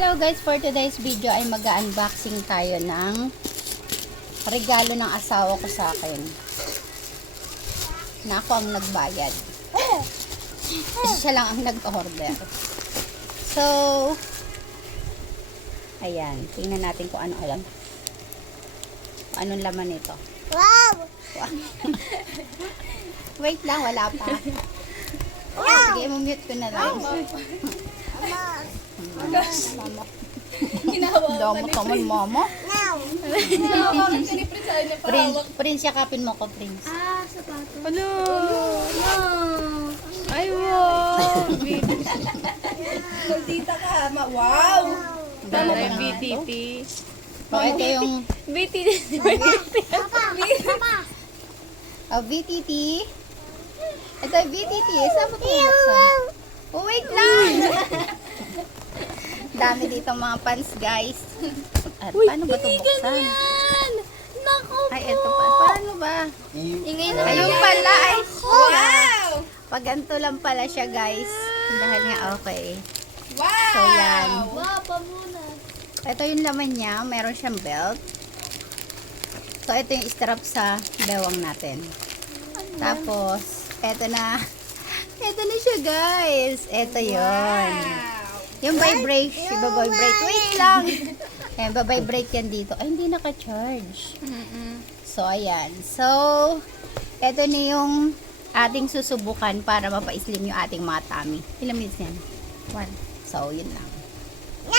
Hello guys, for today's video ay mag-unboxing tayo ng regalo ng asawa ko sa akin. Na ako ang nagbayad. Siya lang ang nag-order. So, ayan. Tingnan natin kung ano alam. Kung anong laman nito. Wow! Wait lang, wala pa. Sige, mute ko na lang. Mama. Damot naman, mama. Prince, yakapin mo ko, Prince. Ah, sapato. Ano? No. Ay, wow! Tita ka, wow! Dala Dala yung na BTP. Oh, ito yung BTP. Papa. oh, VTT. Ito yung VTT. Saan mo ito buksan? Oh, wait lang! Dami dito mga pants, guys. At paano ba ito buksan? Yan! Naku Ay, ito pa. Paano ba? Ingay na Ayun pala. Ay, Wow! pag ganito lang pala siya, guys. Dahil nga, okay. Wow! So, yan. Wow, pamuna. Ito yung laman niya. Meron siyang belt. So, ito yung strap sa bewang natin. Tapos, ito na. Ito na siya, guys. Ito yon. Yung vibration. Iba-vibrate. Wait lang. Ayan, babibrate yan dito. Ay, hindi naka-charge. So, ayan. So, ito na yung ating susubukan para mapa-slim yung ating mga tummy. Ilang minutes yan? 1. So, yun lang.